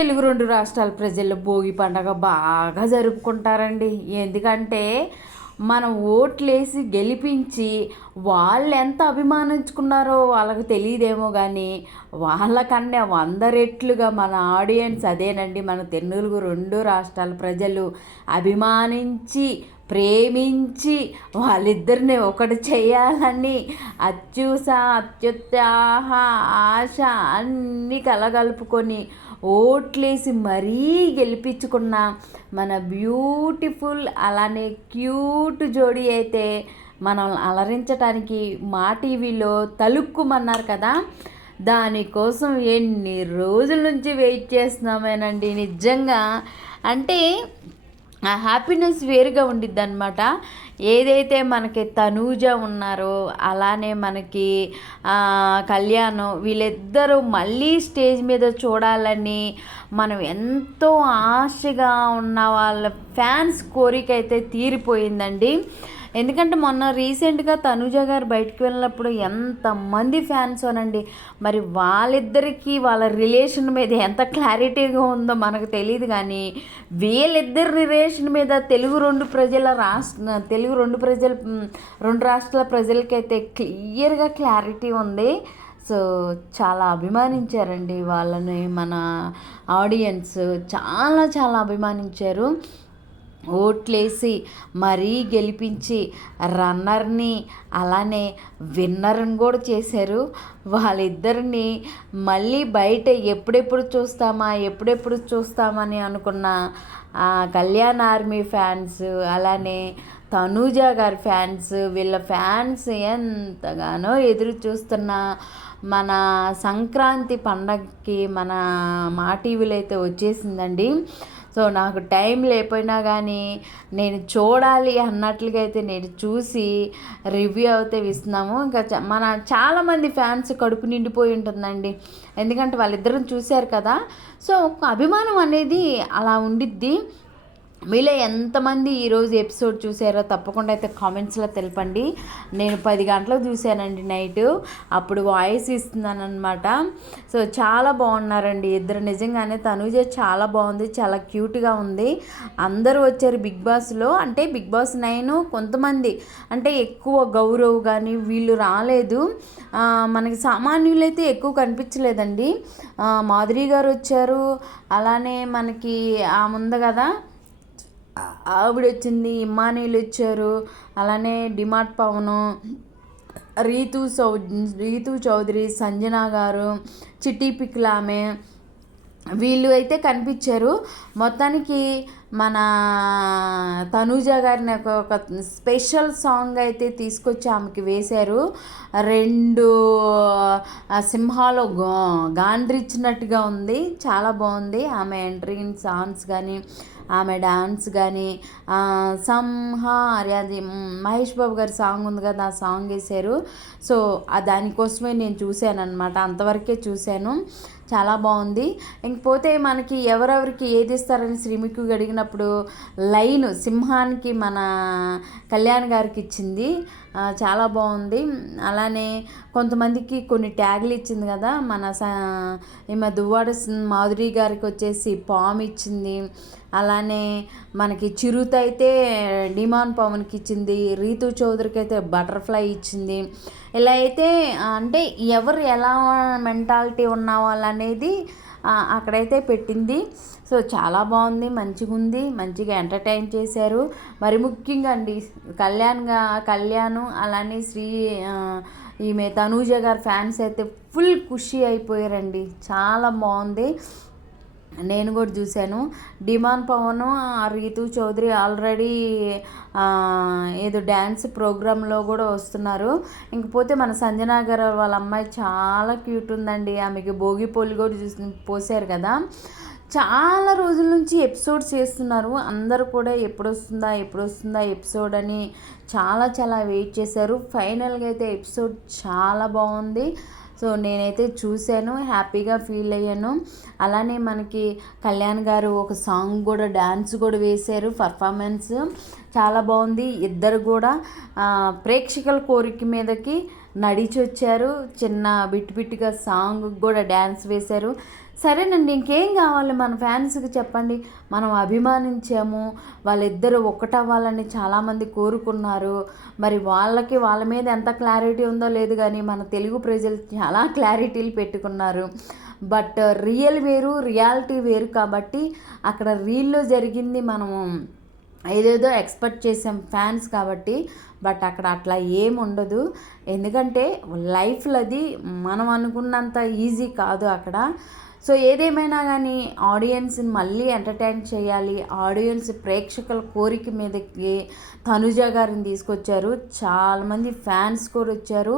తెలుగు 2 రాష్ట్రాల ప్రజలు భోగి పండగ బాగా జరుపుకుంటారండి. ఎందుకంటే మనం ఓట్లేసి గెలిపించి వాళ్ళు ఎంత అభిమానించుకున్నారో వాళ్ళకి తెలియదేమో కానీ వాళ్ళకన్నా 100 రెట్లుగా మన ఆడియన్స్ అదేనండి. మన తెలుగు 2 రాష్ట్రాల ప్రజలు అభిమానించి ప్రేమించి వాళ్ళిద్దరిని ఒకటి చేయాలని అత్యూస అత్యుత్సాహ ఆశ అన్నీ కలగలుపుకొని ఓట్లేసి మరీ గెలిపించుకున్న మన బ్యూటిఫుల్ అలానే క్యూట్ జోడీ అయితే మనం అలరించడానికి మా టీవీలో తలుక్కుమన్నారు కదా. దానికోసం ఎన్ని రోజుల నుంచి వెయిట్ చేస్తున్నామేనండి నిజంగా. అంటే ఆ హ్యాపీనెస్ వేరుగా ఉండిద్ది అనమాట. ఏదైతే మనకి తనూజ ఉన్నారో అలానే మనకి కళ్యాణ్ వీళ్ళిద్దరూ మళ్ళీ స్టేజ్ మీద చూడాలని మనం ఎంతో ఆశగా ఉన్న వాళ్ళ ఫ్యాన్స్ కోరిక అయితే తీరిపోయిందండి. ఎందుకంటే మొన్న రీసెంట్గా తనూజ గారు బయటకు వెళ్ళినప్పుడు ఎంతమంది ఫ్యాన్స్ అనండి. మరి వాళ్ళిద్దరికీ వాళ్ళ రిలేషన్ మీద ఎంత క్లారిటీగా ఉందో మనకు తెలియదు కానీ వీళ్ళిద్దరి రిలేషన్ మీద తెలుగు రెండు రాష్ట్రాల ప్రజలకైతే క్లియర్గా క్లారిటీ ఉంది. సో చాలా అభిమానించారండి వాళ్ళని మన ఆడియన్స్ చాలా చాలా అభిమానించారు. ఓట్లేసి మరీ గెలిపించి రన్నర్ని అలానే విన్నర్ని కూడా చేశారు. వాళ్ళిద్దరిని మళ్ళీ బయట ఎప్పుడెప్పుడు చూస్తామని అనుకున్న కళ్యాణ్ ఆర్మీ ఫ్యాన్స్ అలానే తనూజ గారి ఫ్యాన్స్ వీళ్ళ ఫ్యాన్స్ ఎంతగానో ఎదురు చూస్తున్న మన సంక్రాంతి పండగకి మన మా టీవీలో అయితే వచ్చేసిందండి. సో నాకు టైం లేకపోయినా కానీ నేను చూడాలి అన్నట్లుగా అయితే నేను చూసి రివ్యూ అయితే ఇస్తున్నాము. ఇంకా మన చాలామంది ఫ్యాన్స్ కడుపు నిండిపోయి ఉంటుందండి. ఎందుకంటే వాళ్ళిద్దరిని చూశారు కదా. సో ఒక అభిమానం అనేది అలా ఉండిద్ది. మీలో ఎంతమంది ఈరోజు ఎపిసోడ్ చూసారో తప్పకుండా అయితే కామెంట్స్లో తెలపండి. నేను 10 గంటలకు చూశానండి నైట్. అప్పుడు వాయిస్ ఇస్తున్నాను అనమాట. సో చాలా బాగున్నారండి ఇద్దరు. నిజంగానే తనూజ చాలా బాగుంది, చాలా క్యూట్గా ఉంది. అందరూ వచ్చారు బిగ్ బాస్లో. అంటే బిగ్ బాస్ 9 కొంతమంది అంటే ఎక్కువ గౌరవ్ కానీ వీళ్ళు రాలేదు. మనకి సామాన్యులైతే ఎక్కువ కనిపించలేదండి. మాధురి గారు వచ్చారు, అలానే మనకి ముందు కదా ఆవిడ వచ్చింది, ఇమ్మానీలు వచ్చారు, అలానే డిమార్ట్ పవను, రీతు చౌదరి, సంజన గారు, చిట్టి పిక్లామె వీళ్ళు అయితే కనిపించారు. మొత్తానికి మన తనూజ గారిని ఒక స్పెషల్ సాంగ్ అయితే తీసుకొచ్చి ఆమెకి వేశారు. 2 సింహాలు గాండ్రిచ్చినట్టుగా ఉంది. చాలా బాగుంది ఆమె ఎంట్రీ సాంగ్స్ కానీ ఆమె డాన్స్ కానీ. సంహారి అది మహేష్ బాబు గారి సాంగ్ ఉంది కదా, ఆ సాంగ్ వేశారు. సో దానికోసమే నేను చూశాను అనమాట. అంతవరకే చూశాను. చాలా బాగుంది. ఇంకపోతే మనకి ఎవరెవరికి ఏది ఇస్తారని శ్రీముఖి అడిగినప్పుడు లైన్ సింహానికి మన కళ్యాణ్ గారికి ఇచ్చింది. చాలా బాగుంది. అలానే కొంతమందికి కొన్ని ట్యాగులు ఇచ్చింది కదా. ఈమె దువ్వాడ మాధురి గారికి వచ్చేసి పాము ఇచ్చింది. అలానే మనకి చిరుత అయితే డిమాన్ పవన్కి ఇచ్చింది. రీతు చౌదరికి అయితే బటర్ఫ్లై ఇచ్చింది. ఇలా అయితే అంటే ఎవరు ఎలా మెంటాలిటీ ఉన్న వాళ్ళు అనేది అక్కడైతే పెట్టింది. సో చాలా బాగుంది, మంచిగా ఉంది, మంచిగా ఎంటర్టైన్ చేశారు. మరి ముఖ్యంగా అండి కళ్యాణ్ అలానే ఈమె తనూజ గారి ఫ్యాన్స్ అయితే ఫుల్ ఖుషి అయిపోయారండి. చాలా బాగుంది. నేను కూడా చూశాను. డిమాన్ పవన్, రీతు చౌదరి ఆల్రెడీ ఏదో డ్యాన్స్ ప్రోగ్రాంలో కూడా వస్తున్నారు. ఇంకపోతే మన సంజన గారు వాళ్ళ అమ్మాయి చాలా క్యూట్ ఉందండి. ఆమెకి భోగి పోలు కూడా పోసారు కదా. చాలా రోజుల నుంచి ఎపిసోడ్స్ చేస్తున్నారు. అందరూ కూడా ఎప్పుడు వస్తుందా ఎపిసోడ్ అని చాలా చాలా వెయిట్ చేశారు. ఫైనల్గా అయితే ఎపిసోడ్ చాలా బాగుంది. సో నేనైతే చూశాను, హ్యాపీగా ఫీల్ అయ్యాను. అలానే మనకి కళ్యాణ్ గారు ఒక సాంగ్ కూడా డ్యాన్స్ కూడా వేశారు. పర్ఫార్మెన్స్ చాలా బాగుంది. ఇద్దరు కూడా ప్రేక్షకుల కోరిక మీదకి నడిచి వచ్చారు. చిన్న బిట్టుగా సాంగ్ కూడా డ్యాన్స్ వేశారు. సరేనండి, ఇంకేం కావాలి మన ఫ్యాన్స్కి చెప్పండి. మనం అభిమానించాము, వాళ్ళిద్దరూ ఒక్కటవ్వాలని చాలామంది కోరుకున్నారు. మరి వాళ్ళ మీద ఎంత క్లారిటీ ఉందో లేదు కానీ మన తెలుగు ప్రజలు చాలా క్లారిటీలు పెట్టుకున్నారు. బట్ రియల్ వేరు, రియాలిటీ వేరు. కాబట్టి అక్కడ రీల్లో జరిగింది మనము ఏదేదో ఎక్స్పెక్ట్ చేసాం ఫ్యాన్స్ కాబట్టి. బట్ అక్కడ అట్లా ఏముండదు. ఎందుకంటే లైఫ్లో అది మనం అనుకున్నంత ఈజీ కాదు అక్కడ. సో ఏదేమైనా కానీ ఆడియన్స్ని మళ్ళీ ఎంటర్టైన్ చేయాలి, ఆడియన్స్ ప్రేక్షకుల కోరిక మీదకి తనుజ గారిని తీసుకొచ్చారు. చాలామంది ఫ్యాన్స్ కూడా వచ్చారు.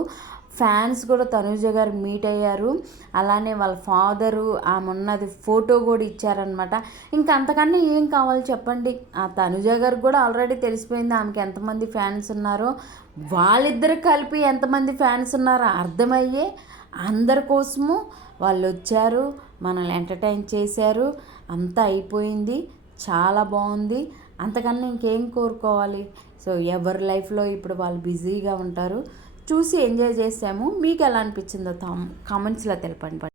ఫ్యాన్స్ కూడా తనుజ గారు మీట్ అయ్యారు. అలానే వాళ్ళ ఫాదరు ఆమె ఉన్నది ఫోటో కూడా ఇచ్చారనమాట. ఇంకా అంతకన్నా ఏం కావాలి చెప్పండి. ఆ తనుజ గారికి కూడా ఆల్రెడీ తెలిసిపోయింది ఆమెకి ఎంతమంది ఫ్యాన్స్ ఉన్నారో. వాళ్ళిద్దరు కలిపి ఎంతమంది ఫ్యాన్స్ ఉన్నారో అర్థమయ్యే అందరి కోసము వాళ్ళు వచ్చారు, మనల్ని ఎంటర్టైన్ చేశారు. అంతా అయిపోయింది, చాలా బాగుంది. అంతకన్నా ఇంకేం కోరుకోవాలి. సో ఎవరి లైఫ్లో ఇప్పుడు వాళ్ళు బిజీగా ఉంటారు. చూసి ఎంజాయ్ చేసాము. మీకు ఎలా అనిపించిందో కామెంట్స్లో తెలపండి.